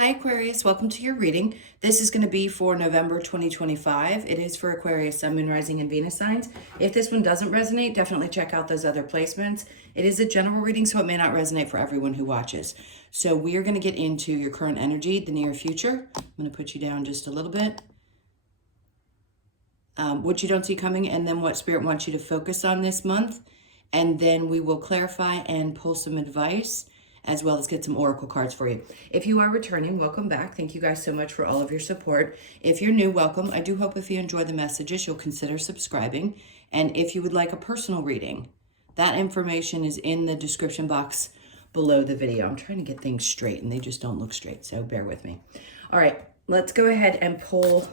Hi Aquarius, welcome to your reading. This is going to be for November 2025. It is for Aquarius, Sun, Moon, Rising, and Venus signs. If this one doesn't resonate, definitely check out those other placements. It is a general reading, so it may not resonate for everyone who watches. So we are going to get into your current energy, the near future. I'm going to put you down just a little bit. What you don't see coming, and then what Spirit wants you to focus on this month. And then we will clarify and pull some advice, as well as get some oracle cards for you. If you are returning, welcome back. Thank you guys so much for all of your support. If you're new, welcome. I do hope if you enjoy the messages, you'll consider subscribing. And if you would like a personal reading, that information is in the description box below the video. I'm trying to get things straight and they just don't look straight, so bear with me. All right, let's go ahead and pull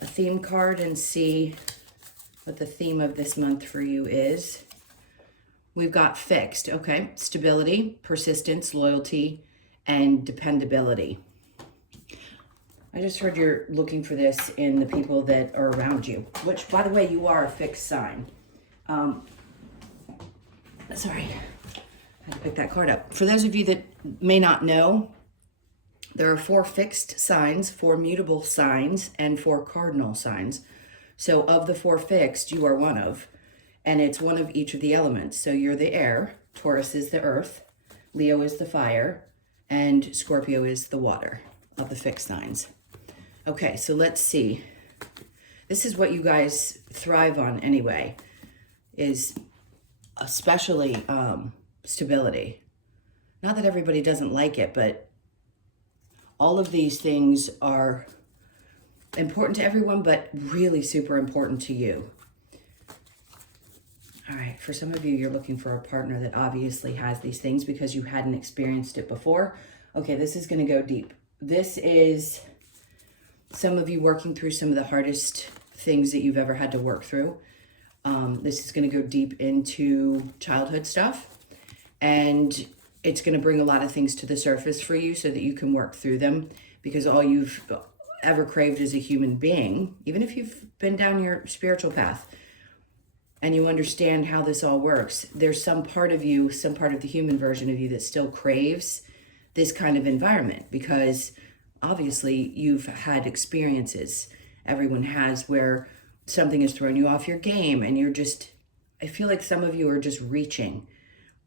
a theme card and see what the theme of this month for you is. We've got fixed, okay? Stability, persistence, loyalty, and dependability. I just heard you're looking for this in the people that are around you, which, by the way, you are a fixed sign. Sorry, I had to pick that card up. For those of you that may not know, there are 4 fixed signs, 4 mutable signs, and 4 cardinal signs. So of the 4 fixed, you are one of. And it's one of each of the elements. So you're the air, Taurus is the earth, Leo is the fire, and Scorpio is the water of the fixed signs. Okay, so let's see. This is what you guys thrive on anyway, is especially stability. Not that everybody doesn't like it, but all of these things are important to everyone, but really super important to you. All right, for some of you, you're looking for a partner that obviously has these things because you hadn't experienced it before. Okay, this is going to go deep. This is some of you working through some of the hardest things that you've ever had to work through. This is going to go deep into childhood stuff, and it's going to bring a lot of things to the surface for you so that you can work through them, because all you've ever craved as a human being, even if you've been down your spiritual path, and you understand how this all works, there's some part of you, some part of the human version of you that still craves this kind of environment, because obviously you've had experiences, everyone has, where something has thrown you off your game and you're just, I feel like some of you are just reaching.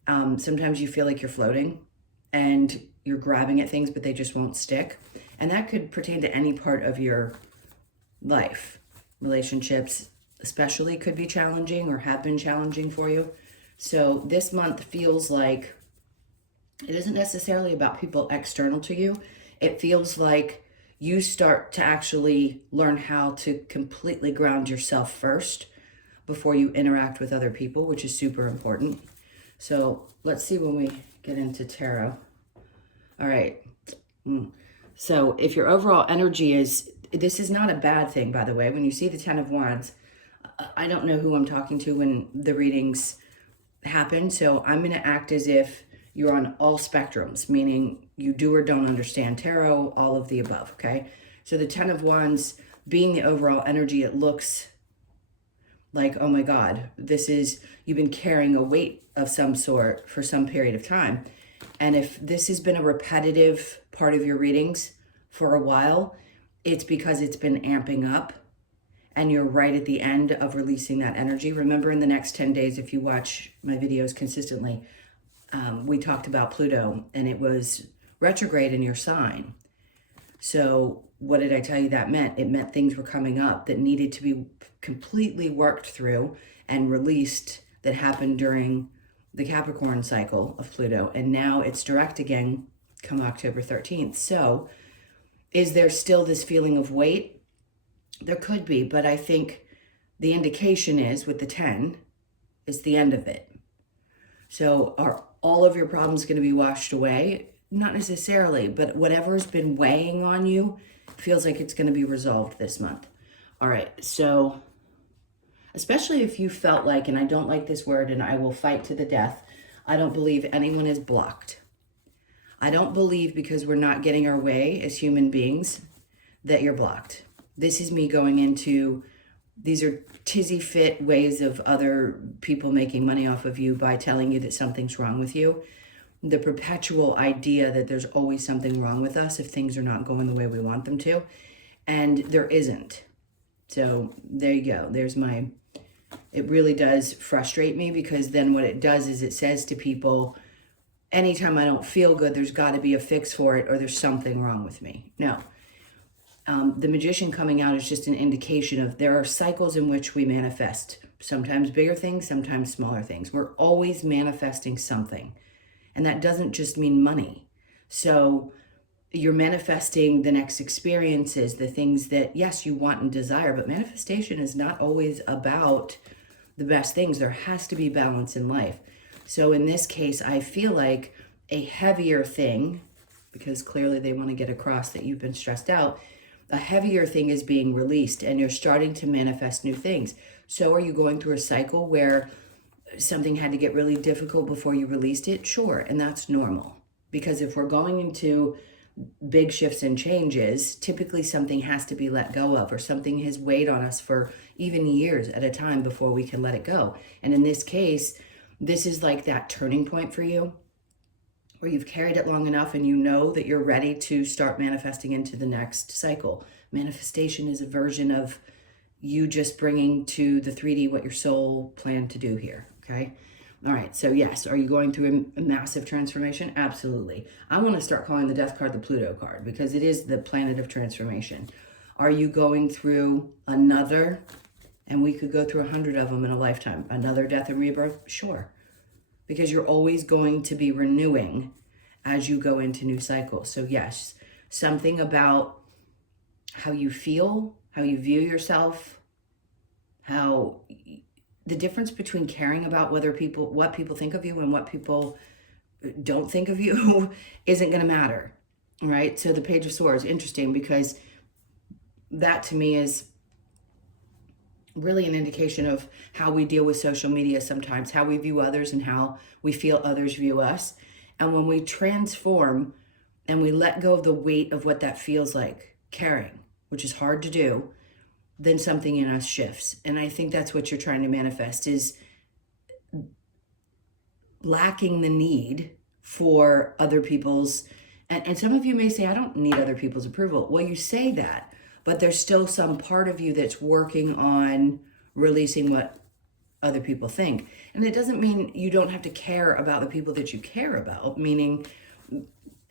Sometimes you feel like you're floating and you're grabbing at things, but they just won't stick. And that could pertain to any part of your life. Relationships, especially, could be challenging or have been challenging for you. So this month feels like it isn't necessarily about people external to you. It feels like you start to actually learn how to completely ground yourself first before you interact with other people, which is super important. So let's see when we get into tarot. All right. So if your overall energy is, this is not a bad thing, by the way. When you see the 10 of Wands, I don't know who I'm talking to when the readings happen, so I'm going to act as if you're on all spectrums, meaning you do or don't understand tarot, all of the above, okay? So the 10 of Wands being the overall energy, it looks like, oh my God, this is, you've been carrying a weight of some sort for some period of time. And if this has been a repetitive part of your readings for a while, it's because it's been amping up. And you're right at the end of releasing that energy. Remember, in the next 10 days, if you watch my videos consistently, we talked about Pluto, and it was retrograde in your sign. So what did I tell you that meant? It meant things were coming up that needed to be completely worked through and released, that happened during the Capricorn cycle of Pluto. And now it's direct again come October 13th. So is there still this feeling of weight? There could be, but I think the indication is with the 10, it's the end of it. So are all of your problems going to be washed away? Not necessarily, but whatever's been weighing on you feels like it's going to be resolved this month. All right, so especially if you felt like, and I don't like this word and I will fight to the death, I don't believe anyone is blocked. I don't believe because we're not getting our way as human beings that you're blocked. This is me going into, these are tizzy fit ways of other people making money off of you by telling you that something's wrong with you. the perpetual idea that there's always something wrong with us if things are not going the way we want them to. And there isn't. So there you go. There's my, it really does frustrate me, because then what it does is it says to people, anytime I don't feel good, there's got to be a fix for it, or there's something wrong with me. No. The Magician coming out is just an indication of there are cycles in which we manifest. Sometimes bigger things, sometimes smaller things. We're always manifesting something. And that doesn't just mean money. So you're manifesting the next experiences, the things that, yes, you want and desire, but manifestation is not always about the best things. There has to be balance in life. So in this case, I feel like a heavier thing, because clearly they want to get across that you've been stressed out, a heavier thing is being released and you're starting to manifest new things. So are you going through a cycle where something had to get really difficult before you released it? Sure, and that's normal. Because if we're going into big shifts and changes, typically something has to be let go of, or something has weighed on us for even years at a time before we can let it go. And in this case, this is like that turning point for you, where you've carried it long enough and you know that you're ready to start manifesting into the next cycle. Manifestation is a version of you just bringing to the 3D what your soul planned to do here, okay? All right, so yes, are you going through a massive transformation? Absolutely. I want to start calling the Death card the Pluto card, because it is the planet of transformation. Are you going through another, and we could go through 100 of them in a lifetime, another death and rebirth? Sure. Because you're always going to be renewing as you go into new cycles. So yes, something about how you feel, how you view yourself, how the difference between caring about what people think of you and what people don't think of you isn't going to matter, right? So the Page of Swords, interesting, because that to me is really an indication of how we deal with social media sometimes, how we view others and how we feel others view us. And when we transform and we let go of the weight of what that feels like, caring, which is hard to do, then something in us shifts. And I think that's what you're trying to manifest, is lacking the need for other people's, and some of you may say, I don't need other people's approval. Well, you say that, but there's still some part of you that's working on releasing what other people think. And it doesn't mean you don't have to care about the people that you care about, meaning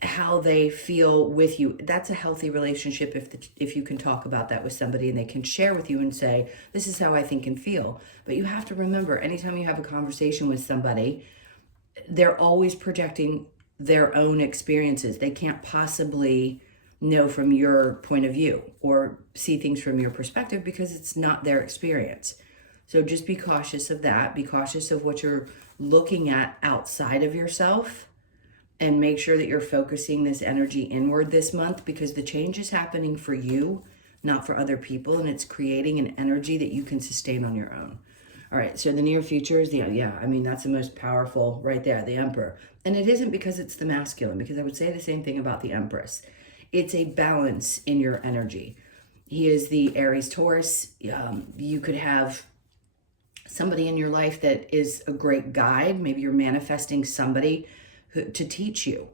how they feel with you. That's a healthy relationship if you can talk about that with somebody and they can share with you and say, this is how I think and feel. But you have to remember, anytime you have a conversation with somebody, they're always projecting their own experiences. They can't possibly know from your point of view or see things from your perspective because it's not their experience. So just be cautious of that. Be cautious of what you're looking at outside of yourself, and make sure that you're focusing this energy inward this month, because the change is happening for you, not for other people, and it's creating an energy that you can sustain on your own. All right, so the near future is that's the most powerful right there, the Emperor. And it isn't because it's the masculine, because I would say the same thing about the Empress. It's a balance in your energy. He is the Aries Taurus. You could have somebody in your life that is a great guide. Maybe you're manifesting somebody to teach you.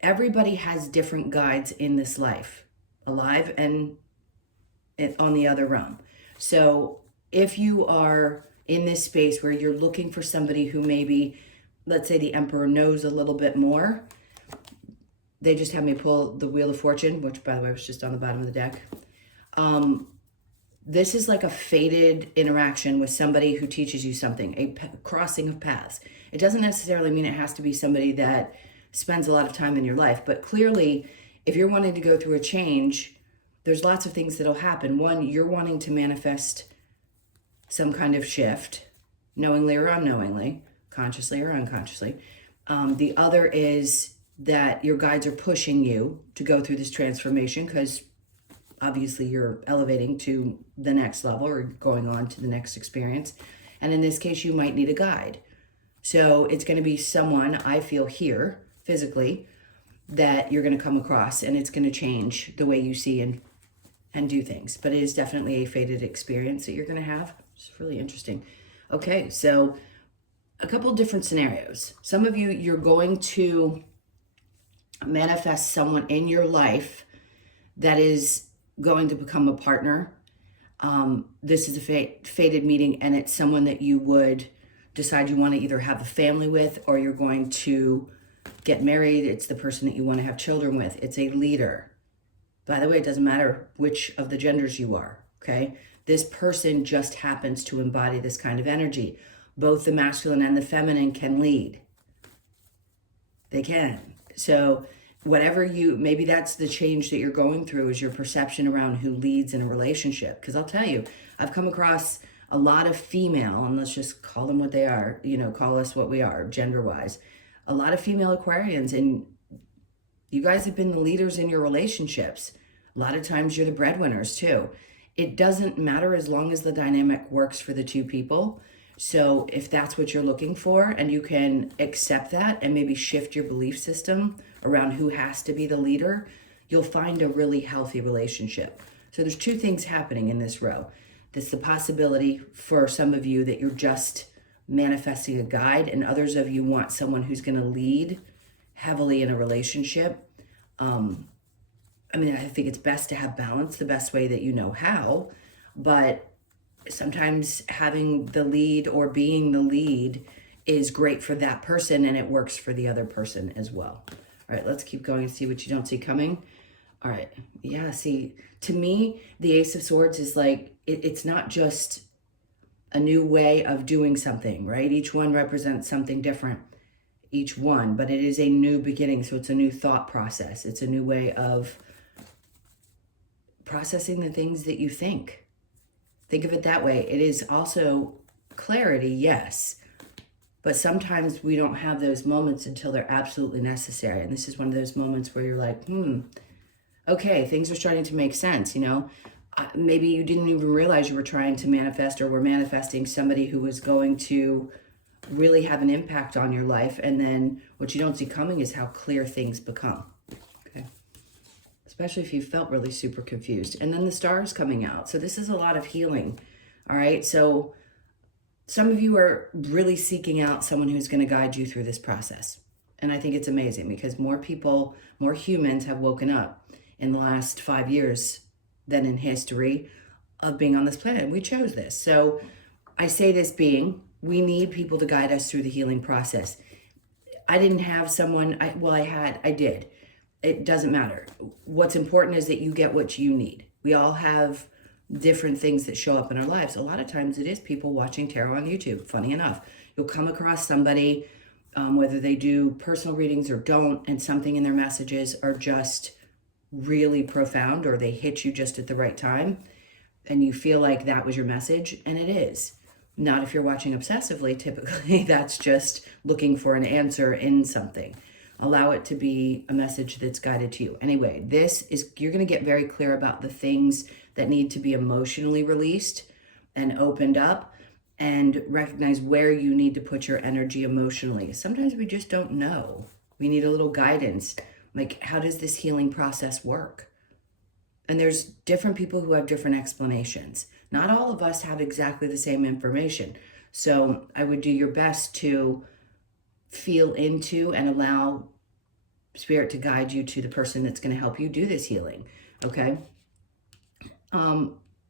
Everybody has different guides in this life, alive and on the other realm. So if you are in this space where you're looking for somebody who maybe, let's say the Emperor knows a little bit more, they just had me pull the Wheel of Fortune, which by the way was just on the bottom of the deck. This is like a fated interaction with somebody who teaches you something, a crossing of paths. It doesn't necessarily mean it has to be somebody that spends a lot of time in your life, but clearly, if you're wanting to go through a change, there's lots of things that'll happen. One, you're wanting to manifest some kind of shift, knowingly or unknowingly, consciously or unconsciously. The other is that your guides are pushing you to go through this transformation because obviously you're elevating to the next level or going on to the next experience. And in this case, you might need a guide. So it's going to be someone, I feel here physically, that you're going to come across, and it's going to change the way you see and do things. But it is definitely a fated experience that you're going to have. It's really interesting. Okay, so a couple different scenarios. Some of you, you're going to manifest someone in your life that is going to become a partner. This is a fated meeting, and it's someone that you would decide you want to either have a family with, or you're going to get married. It's the person that you want to have children with. It's a leader. By the way, it doesn't matter which of the genders you are, okay? This person just happens to embody this kind of energy. Both the masculine and the feminine can lead. They can. So whatever maybe that's the change that you're going through, is your perception around who leads in a relationship. Because I'll tell you, I've come across a lot of female, and let's just call them what they are, call us what we are, gender-wise. A lot of female Aquarians, and you guys have been the leaders in your relationships. A lot of times you're the breadwinners too. It doesn't matter as long as the dynamic works for the two people. So if that's what you're looking for, and you can accept that and maybe shift your belief system around who has to be the leader, you'll find a really healthy relationship. So there's two things happening in this row. There's the possibility for some of you that you're just manifesting a guide, and others of you want someone who's going to lead heavily in a relationship. I think it's best to have balance the best way that you know how, but sometimes having the lead or being the lead is great for that person, and it works for the other person as well. All right, let's keep going and see what you don't see coming. All right, yeah, see, to me, the Ace of Swords is like, it's not just a new way of doing something, right? Each one represents something different, each one, but it is a new beginning. So it's a new thought process. It's a new way of processing the things that you think. Think of it that way. It is also clarity, yes, but sometimes we don't have those moments until they're absolutely necessary. And this is one of those moments where you're like, okay, things are starting to make sense, Maybe you didn't even realize you were trying to manifest, or were manifesting somebody who was going to really have an impact on your life. And then what you don't see coming is how clear things become. Okay. Especially if you felt really super confused. And then the star is coming out. So this is a lot of healing. All right. So some of you are really seeking out someone who's going to guide you through this process. And I think it's amazing, because more people, more humans have woken up in the last 5 years than in history of being on this planet. We chose this. So I say this being, we need people to guide us through the healing process. I didn't have someone, I did. It doesn't matter. What's important is that you get what you need. We all have different things that show up in our lives. A lot of times it is people watching tarot on YouTube. Funny enough, you'll come across somebody, whether they do personal readings or don't, and something in their messages are just really profound, or they hit you just at the right time, and you feel like that was your message, and it is. Not if you're watching obsessively. Typically, that's just looking for an answer in something. Allow it to be a message that's guided to you. Anyway, you're going to get very clear about the things that need to be emotionally released and opened up, and recognize where you need to put your energy emotionally. Sometimes we just don't know. We need a little guidance. Like, how does this healing process work? And there's different people who have different explanations. Not all of us have exactly the same information. So I would do your best to feel into and allow Spirit to guide you to the person that's going to help you do this healing. Okay.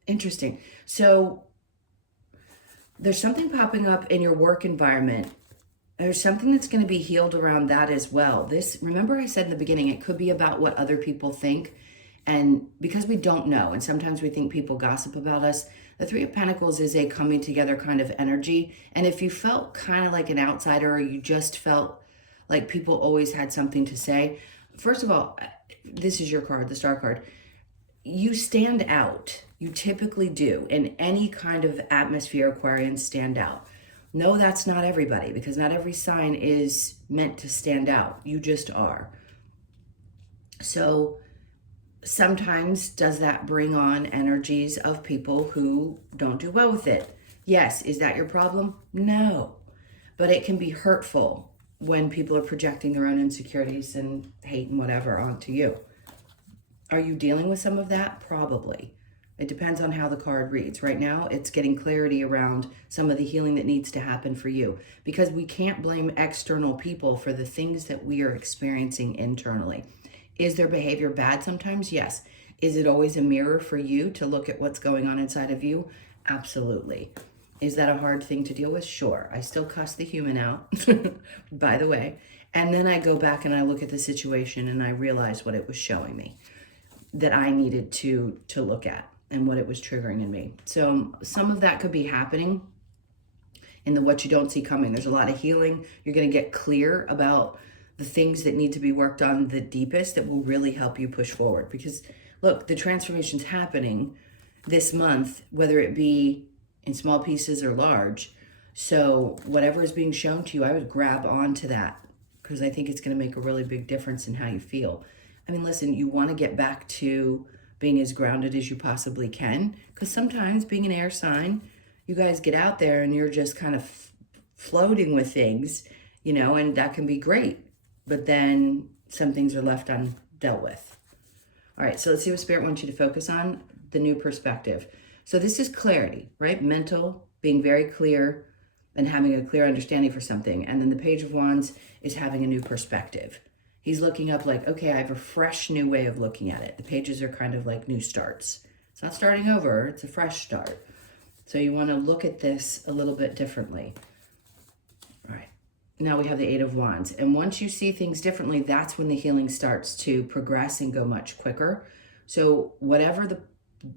Interesting. So there's something popping up in your work environment. There's something that's going to be healed around that as well. Remember I said in the beginning, it could be about what other people think. And because we don't know, and sometimes we think people gossip about us, the Three of Pentacles is a coming together kind of energy. And if you felt kind of like an outsider, or you just felt like people always had something to say, first of all, this is your card, the Star card. You stand out. You typically do. In any kind of atmosphere, Aquarians stand out. No, that's not everybody, because not every sign is meant to stand out. You just are. So sometimes does that bring on energies of people who don't do well with it? Yes. Is that your problem? No. But it can be hurtful when people are projecting their own insecurities and hate and whatever onto you. Are you dealing with some of that? Probably. It depends on how the card reads. Right now, it's getting clarity around some of the healing that needs to happen for you, because we can't blame external people for the things that we are experiencing internally. Is their behavior bad sometimes? Yes. Is it always a mirror for you to look at what's going on inside of you? Absolutely. Is that a hard thing to deal with? Sure. I still cuss the human out, by the way. And then I go back and I look at the situation and I realize what it was showing me that I needed to look at and what it was triggering in me. So some of that could be happening in the what you don't see coming. There's a lot of healing. You're going to get clear about the things that need to be worked on the deepest that will really help you push forward. Because look, the transformation's happening this month, whether it be in small pieces or large. So whatever is being shown to you, I would grab onto that, because I think it's going to make a really big difference in how you feel. I mean, listen, you want to get back to being as grounded as you possibly can, because sometimes being an air sign, you guys get out there and you're just kind of floating with things, you know, and that can be great. But then some things are left undealt with. All right, so let's see what Spirit wants you to focus on, the new perspective. So this is clarity, right? Mental, being very clear and having a clear understanding for something. And then the Page of Wands is having a new perspective. He's looking up like, okay, I have a fresh new way of looking at it. The pages are kind of like new starts. It's not starting over, it's a fresh start. So you want to look at this a little bit differently. All right, now we have the Eight of Wands. And once you see things differently, that's when the healing starts to progress and go much quicker. So whatever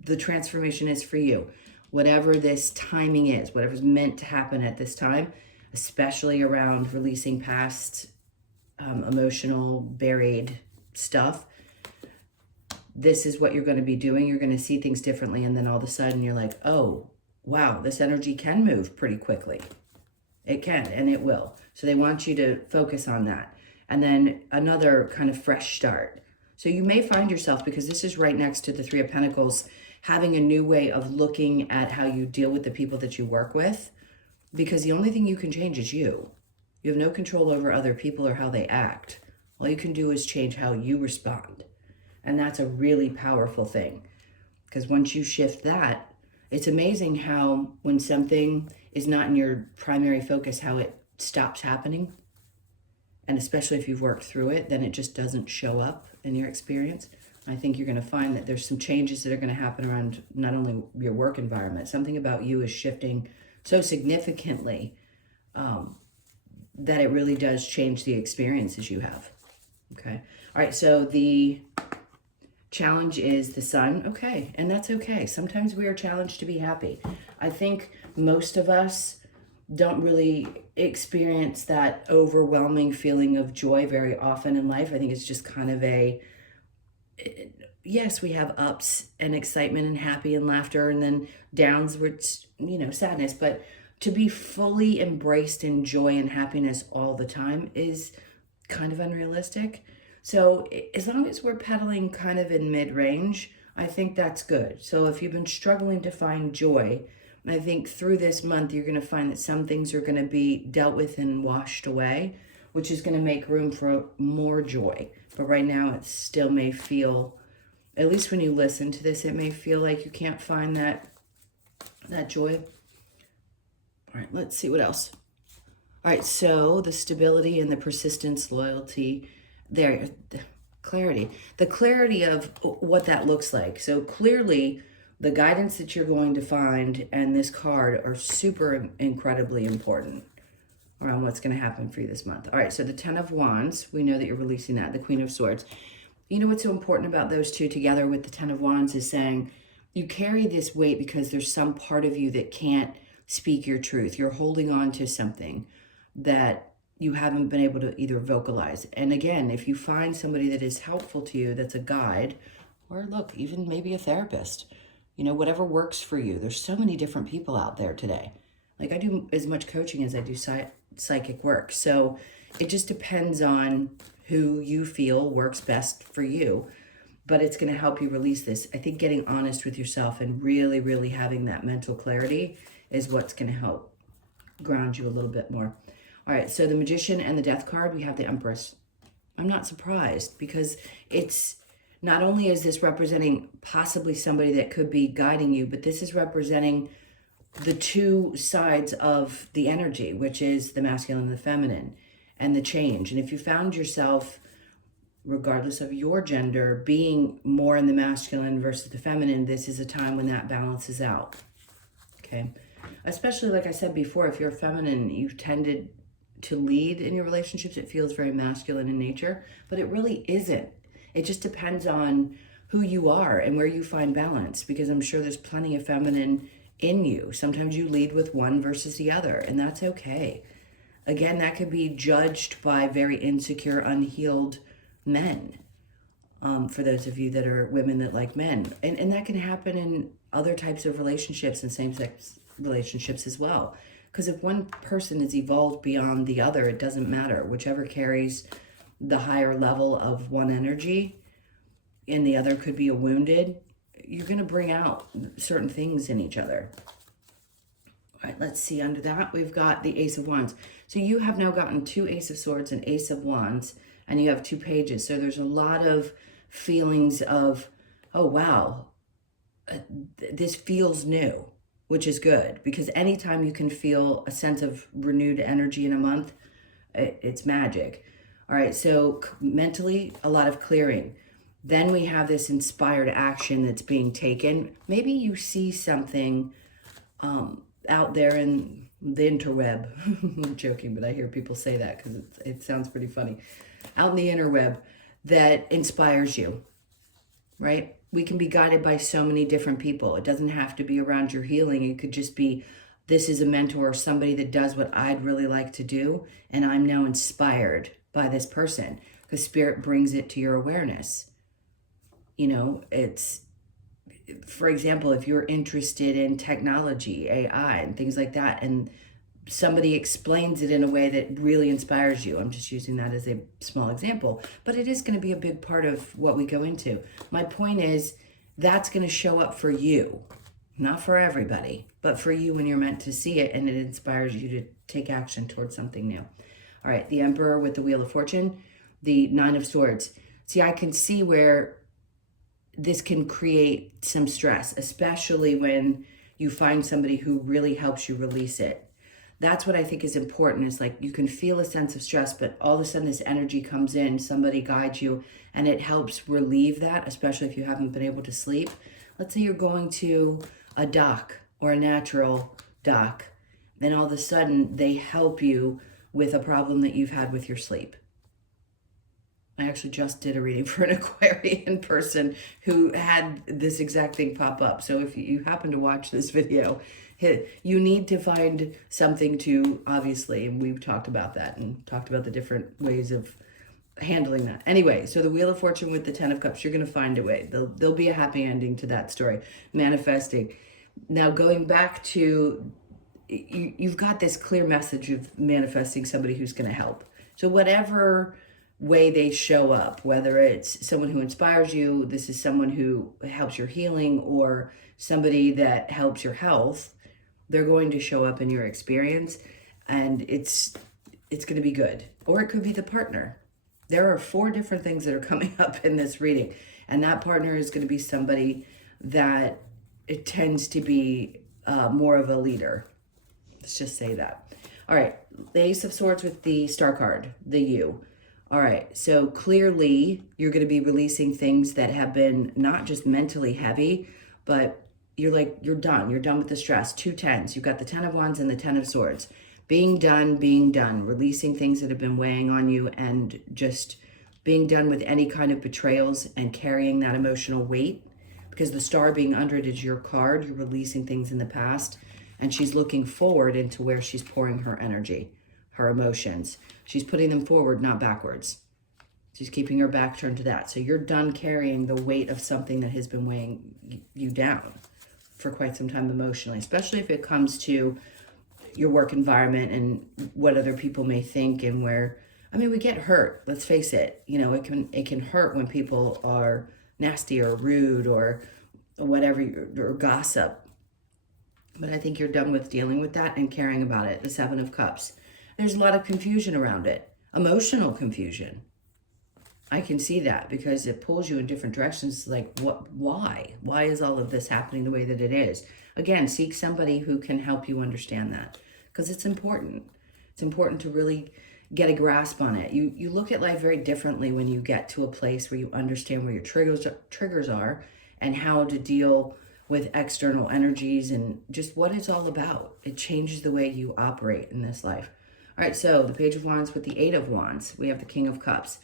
the transformation is for you, whatever this timing is, whatever's meant to happen at this time, especially around releasing past emotional, buried stuff, this is what you're going to be doing. You're going to see things differently, and then all of a sudden you're like, oh, wow, this energy can move pretty quickly. It can, and it will. So they want you to focus on that. And then another kind of fresh start. So you may find yourself, because this is right next to the Three of Pentacles, having a new way of looking at how you deal with the people that you work with, because the only thing you can change is you. You have no control over other people or how they act. All you can do is change how you respond. And that's a really powerful thing, because once you shift that, it's amazing how when something is not in your primary focus, how it stops happening. And especially if you've worked through it, then it just doesn't show up in your experience. I think you're going to find that there's some changes that are going to happen around not only your work environment. Something about you is shifting so significantly that it really does change the experiences you have. Okay. All right. So the challenge is the Sun. Okay. And that's okay. Sometimes we are challenged to be happy. I think most of us don't really experience that overwhelming feeling of joy very often in life. I think it's just kind of yes, we have ups and excitement and happy and laughter, and then downs, which, you know, sadness. But to be fully embraced in joy and happiness all the time is kind of unrealistic. So as long as we're pedaling kind of in mid-range, I think that's good. So if you've been struggling to find joy, I think through this month, you're going to find that some things are going to be dealt with and washed away, which is going to make room for more joy. But right now, it still may feel, at least when you listen to this, it may feel like you can't find that joy. All right, let's see what else. All right, so the stability and the persistence, loyalty, there, the clarity. The clarity of what that looks like. So clearly, the guidance that you're going to find and this card are super incredibly important around what's going to happen for you this month. All right, so the Ten of Wands, we know that you're releasing that. The Queen of Swords. You know what's so important about those two together with the Ten of Wands is saying you carry this weight because there's some part of you that can't speak your truth. You're holding on to something that you haven't been able to either vocalize. And again, if you find somebody that is helpful to you, that's a guide, or look, even maybe a therapist, you know, whatever works for you. There's so many different people out there today. Like I do as much coaching as I do psychic work. So it just depends on who you feel works best for you, but it's going to help you release this. I think getting honest with yourself and really, really having that mental clarity is what's going to help ground you a little bit more. All right, so the Magician and the Death card, we have the Empress. I'm not surprised because it's not only is this representing possibly somebody that could be guiding you, but this is representing the two sides of the energy, which is the masculine and the feminine, and the change. And if you found yourself, regardless of your gender, being more in the masculine versus the feminine, this is a time when that balances out. Okay. Especially, like I said before, if you're feminine, you've tended to lead in your relationships. It feels very masculine in nature, but it really isn't. It just depends on who you are and where you find balance, because I'm sure there's plenty of feminine in you. Sometimes you lead with one versus the other, and that's okay. Again, that could be judged by very insecure, unhealed men. For those of you that are women that like men. And that can happen in other types of relationships and same-sex relationships as well. Because if one person is evolved beyond the other, it doesn't matter. Whichever carries the higher level of one energy and the other could be a wounded, you're going to bring out certain things in each other. All right, let's see. Under that, we've got the Ace of Wands. So you have now gotten 2 Ace of Swords and Ace of Wands, and you have 2 pages. So there's a lot of feelings of, oh, wow, this feels new, which is good, because anytime you can feel a sense of renewed energy in a month, it's magic. All right, so mentally, a lot of clearing. Then we have this inspired action that's being taken. Maybe you see something out there in the interweb. I'm joking, but I hear people say that because it sounds pretty funny. Out in the interweb that inspires you, right? We can be guided by so many different people. It doesn't have to be around your healing. It could just be, this is a mentor or somebody that does what I'd really like to do, and I'm now inspired by this person, because Spirit brings it to your awareness. You know, it's, for example, if you're interested in technology, AI, and things like that, and somebody explains it in a way that really inspires you. I'm just using that as a small example, but it is going to be a big part of what we go into. My point is, that's going to show up for you, not for everybody, but for you when you're meant to see it, and it inspires you to take action towards something new. All right, the Emperor with the Wheel of Fortune, the 9 of Swords. See, I can see where this can create some stress, especially when you find somebody who really helps you release it. That's what I think is important, is like you can feel a sense of stress, but all of a sudden this energy comes in, somebody guides you, and it helps relieve that, especially if you haven't been able to sleep. Let's say you're going to a dock or a natural dock, then all of a sudden they help you with a problem that you've had with your sleep. I actually just did a reading for an Aquarian person who had this exact thing pop up. So if you happen to watch this video, you need to find something to, obviously, and we've talked about that and talked about the different ways of handling that. Anyway, so the Wheel of Fortune with the 10 of Cups, you're going to find a way. There'll be a happy ending to that story. Manifesting. Now, going back to, you've got this clear message of manifesting somebody who's going to help. So whatever way they show up, whether it's someone who inspires you, this is someone who helps your healing, or somebody that helps your health, they're going to show up in your experience, and it's going to be good. Or it could be the partner. There are 4 different things that are coming up in this reading, and that partner is going to be somebody that it tends to be more of a leader. Let's just say that. All right, the Ace of Swords with the Star card, the U. All right, so clearly you're going to be releasing things that have been not just mentally heavy, but you're done. You're done with the stress. 2 tens. You've got the 10 of Wands and the 10 of Swords. Being done, releasing things that have been weighing on you, and just being done with any kind of betrayals and carrying that emotional weight, because the Star being under it is your card. You're releasing things in the past, and she's looking forward into where she's pouring her energy, her emotions. She's putting them forward, not backwards. She's keeping her back turned to that. So you're done carrying the weight of something that has been weighing you down for quite some time emotionally, especially if it comes to your work environment and what other people may think, and where, I mean, we get hurt. Let's face it. You know, it can hurt when people are nasty or rude or whatever, or gossip. But I think you're done with dealing with that and caring about it. The 7 of Cups. There's a lot of confusion around it. Emotional confusion. I can see that because it pulls you in different directions. Like, why? Why is all of this happening the way that it is? Again, seek somebody who can help you understand that, because it's important. It's important to really get a grasp on it. You look at life very differently when you get to a place where you understand where your triggers are and how to deal with external energies and just what it's all about. It changes the way you operate in this life. All right, so the Page of Wands with the Eight of Wands, we have the King of Cups.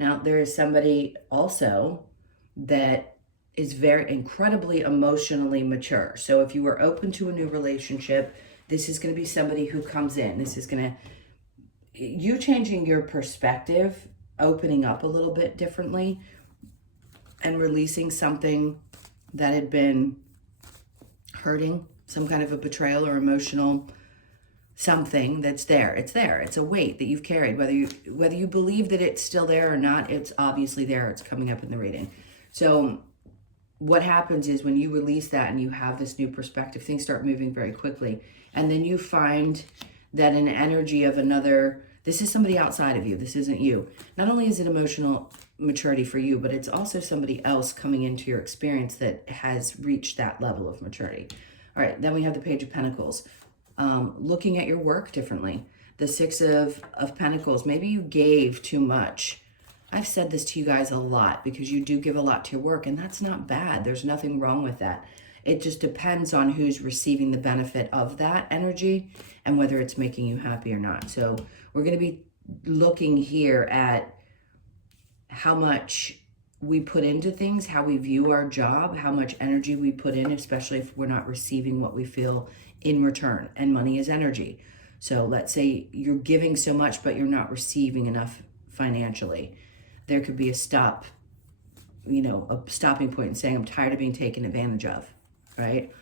Now, there is somebody also that is very incredibly emotionally mature. So if you are open to a new relationship, this is going to be somebody who comes in. This is going to, you changing your perspective, opening up a little bit differently, and releasing something that had been hurting, some kind of a betrayal or emotional something that's there. It's there. It's a weight that you've carried. Whether you believe that it's still there or not, it's obviously there. It's coming up in the reading. So what happens is when you release that and you have this new perspective, things start moving very quickly. And then you find that an energy of another, this is somebody outside of you. This isn't you. Not only is it emotional maturity for you, but it's also somebody else coming into your experience that has reached that level of maturity. All right, then we have the Page of Pentacles. Looking at your work differently. The Six of Pentacles, maybe you gave too much. I've said this to you guys a lot because you do give a lot to your work, and that's not bad. There's nothing wrong with that. It just depends on who's receiving the benefit of that energy and whether it's making you happy or not. So we're going to be looking here at how much we put into things, how we view our job, how much energy we put in, especially if we're not receiving what we feel in return. And money is energy. So let's say you're giving so much, but you're not receiving enough financially. There could be a stopping point and saying, I'm tired of being taken advantage of, right?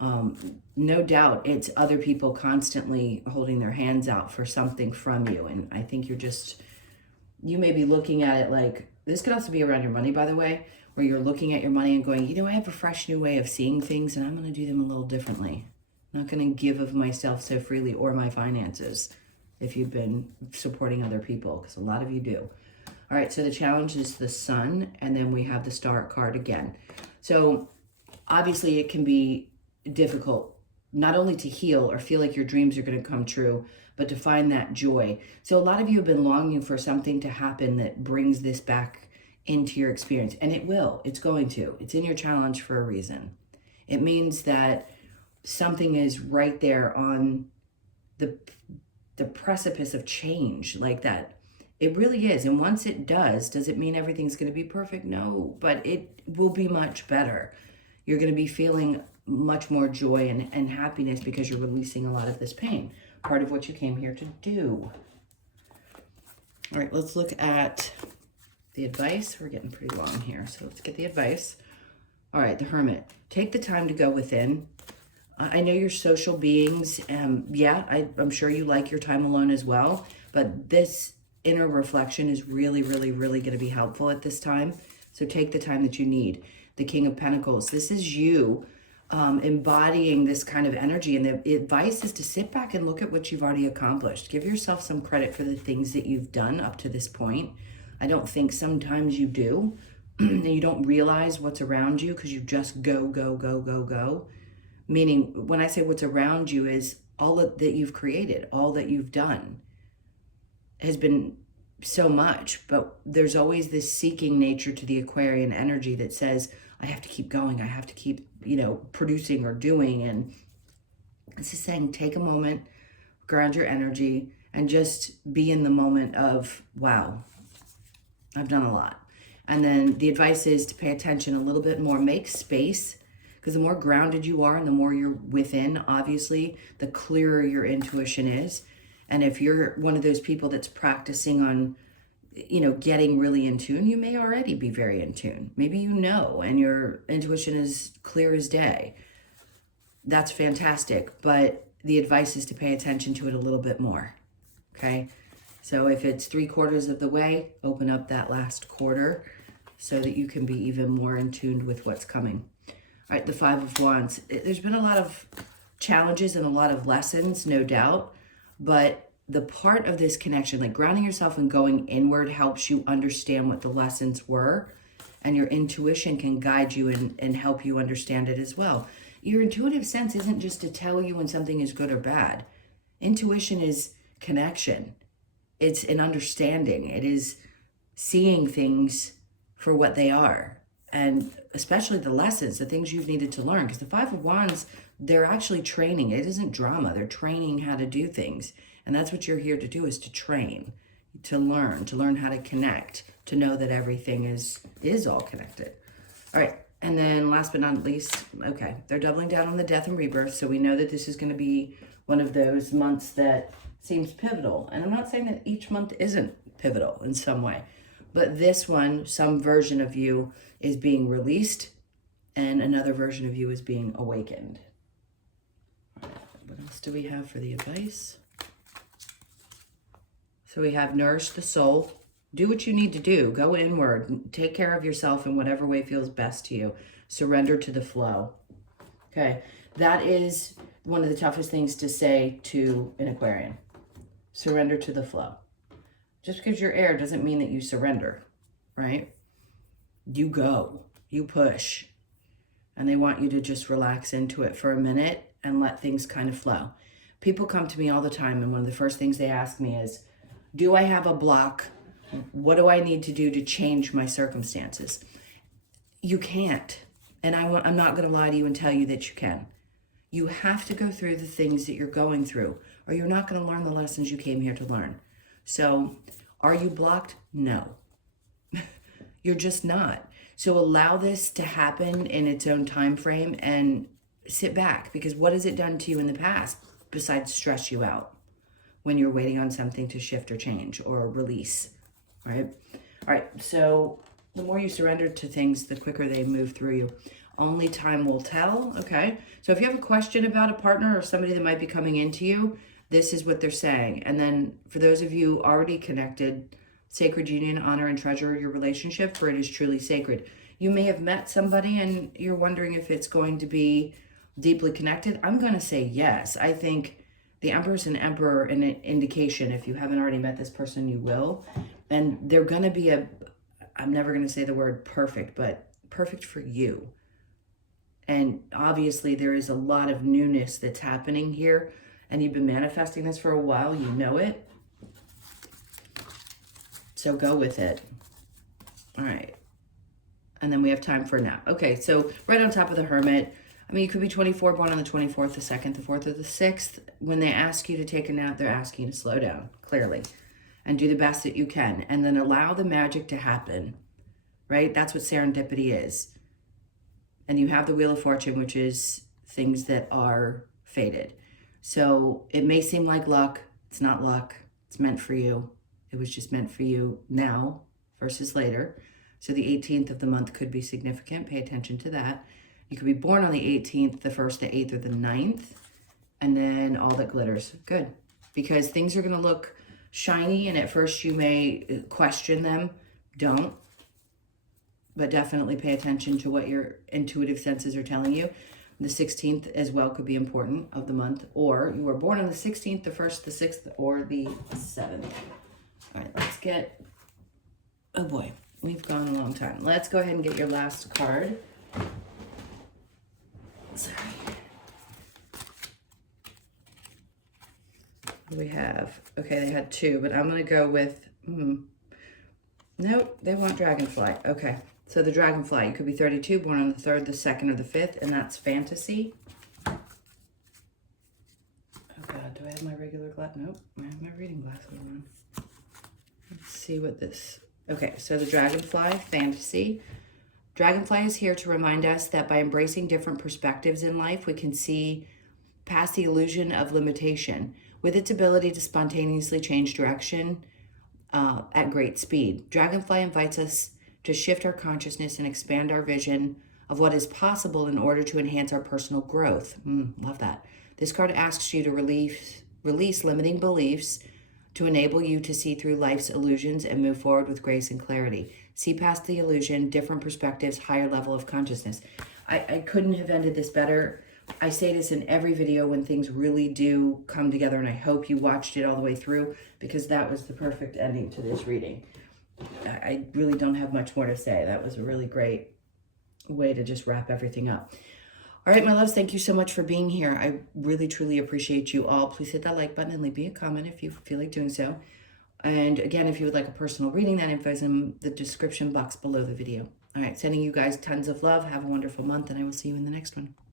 No doubt it's other people constantly holding their hands out for something from you. And I think you may be looking at it like, this could also be around your money, by the way, where you're looking at your money and going, I have a fresh new way of seeing things and I'm going to do them a little differently. I'm not going to give of myself so freely or my finances if you've been supporting other people, because a lot of you do. All right, so the challenge is the Sun, and then we have the Star card again. So obviously it can be difficult not only to heal or feel like your dreams are going to come true, but to find that joy. So a lot of you have been longing for something to happen that brings this back into your experience, and it will. It's going to. It's in your challenge for a reason. It means that something is right there on the precipice of change like that. It really is. And once it does it mean everything's going to be perfect? No, but it will be much better. You're going to be feeling much more joy and happiness because you're releasing a lot of this pain. Part of what you came here to do. All right, let's look at the advice. We're getting pretty long here, so let's get the advice. All right, the Hermit. Take the time to go within. I know you're social beings. I'm sure you like your time alone as well, but this inner reflection is really, really, really going to be helpful at this time. So take the time that you need. The King of Pentacles. This is you embodying this kind of energy. And the advice is to sit back and look at what you've already accomplished. Give yourself some credit for the things that you've done up to this point. I don't think sometimes you do. And you don't realize what's around you because you just go, go, go, go, go. Meaning, when I say what's around you is all that you've created, all that you've done has been so much, but there's always this seeking nature to the Aquarian energy that says, I have to keep going. I have to keep, producing or doing. And this is saying, take a moment, ground your energy, and just be in the moment of, wow, I've done a lot. And then the advice is to pay attention a little bit more, make space, because the more grounded you are and the more you're within, obviously, the clearer your intuition is. And if you're one of those people that's practicing on, getting really in tune, you may already be very in tune. Maybe and your intuition is clear as day. That's fantastic. But the advice is to pay attention to it a little bit more. Okay? So if it's 3/4 of the way, open up that last quarter so that you can be even more in tune with what's coming. All right, the Five of Wands. There's been a lot of challenges and a lot of lessons, no doubt. But the part of this connection, like grounding yourself and going inward, helps you understand what the lessons were, and your intuition can guide you and help you understand it as well. Your intuitive sense isn't just to tell you when something is good or bad. Intuition is connection. It's an understanding. It is seeing things for what they are, and especially the lessons, the things you've needed to learn. Because the Five of Wands, they're actually training. It isn't drama. They're training how to do things. And that's what you're here to do, is to train, to learn how to connect, to know that everything is all connected. All right. And then last but not least, okay, they're doubling down on the death and rebirth. So we know that this is going to be one of those months that seems pivotal. And I'm not saying that each month isn't pivotal in some way, but this one, some version of you is being released and another version of you is being awakened. What else do we have for the advice? So we have nourish the soul. Do what you need to do. Go inward. Take care of yourself in whatever way feels best to you. Surrender to the flow. Okay. That is one of the toughest things to say to an Aquarian. Surrender to the flow. Just because you're air doesn't mean that you surrender, right? You go. You push. And they want you to just relax into it for a minute and let things kind of flow. People come to me all the time, and one of the first things they ask me is, do I have a block? What do I need to do to change my circumstances? You can't. And I'm not going to lie to you and tell you that you can. You have to go through the things that you're going through, or you're not going to learn the lessons you came here to learn. So are you blocked? No. You're just not. So allow this to happen in its own time frame and sit back, because what has it done to you in the past besides stress you out when you're waiting on something to shift or change or release? Right? All right, so the more you surrender to things, the quicker they move through you. Only time will tell, okay? So if you have a question about a partner or somebody that might be coming into you, this is what they're saying. And then for those of you already connected, sacred union, honor and treasure your relationship, for it is truly sacred. You may have met somebody and you're wondering if it's going to be deeply connected. I'm going to say yes. I think the Empress and Emperor, an indication, if you haven't already met this person, you will. And they're going to be I'm never going to say the word perfect, but perfect for you. And obviously there is a lot of newness that's happening here, and you've been manifesting this for a while. You know it. So go with it. All right. And then we have time for now. Okay, so right on top of the Hermit, I mean, you could be 24, born on the 24th, the 2nd, the 4th, or the 6th. When they ask you to take a nap, they're asking you to slow down, clearly, and do the best that you can. And then allow the magic to happen, right? That's what serendipity is. And you have the Wheel of Fortune, which is things that are fated. So it may seem like luck. It's not luck. It's meant for you. It was just meant for you now versus later. So the 18th of the month could be significant. Pay attention to that. You could be born on the 18th, the 1st, the 8th, or the 9th. And then all that glitters. Good. Because things are going to look shiny, and at first you may question them. Don't. But definitely pay attention to what your intuitive senses are telling you. The 16th as well could be important of the month. Or you were born on the 16th, the 1st, the 6th, or the 7th. All right, let's get... Oh boy, we've gone a long time. Let's go ahead and get your last card. Sorry. We have... Okay, they had two, but I'm going to go with... Nope, they want Dragonfly. Okay. So the Dragonfly, you could be 32, born on the 3rd, the 2nd, or the 5th, and that's fantasy. Oh God, do I have my regular glass? Nope, I have my reading glasses on. Let's see what this... Okay, so the Dragonfly, fantasy. Dragonfly is here to remind us that by embracing different perspectives in life, we can see past the illusion of limitation. With its ability to spontaneously change direction at great speed, Dragonfly invites us to shift our consciousness and expand our vision of what is possible in order to enhance our personal growth. Love that. This card asks you to release limiting beliefs to enable you to see through life's illusions and move forward with grace and clarity. See past the illusion, different perspectives, higher level of consciousness. I couldn't have ended this better. I say this in every video when things really do come together, and I hope you watched it all the way through, because that was the perfect ending to this reading. I really don't have much more to say. That was a really great way to just wrap everything up. All right, my loves, thank you so much for being here. I really, truly appreciate you all. Please hit that like button and leave me a comment if you feel like doing so. And again, if you would like a personal reading, that info is in the description box below the video. All right, sending you guys tons of love. Have a wonderful month, and I will see you in the next one.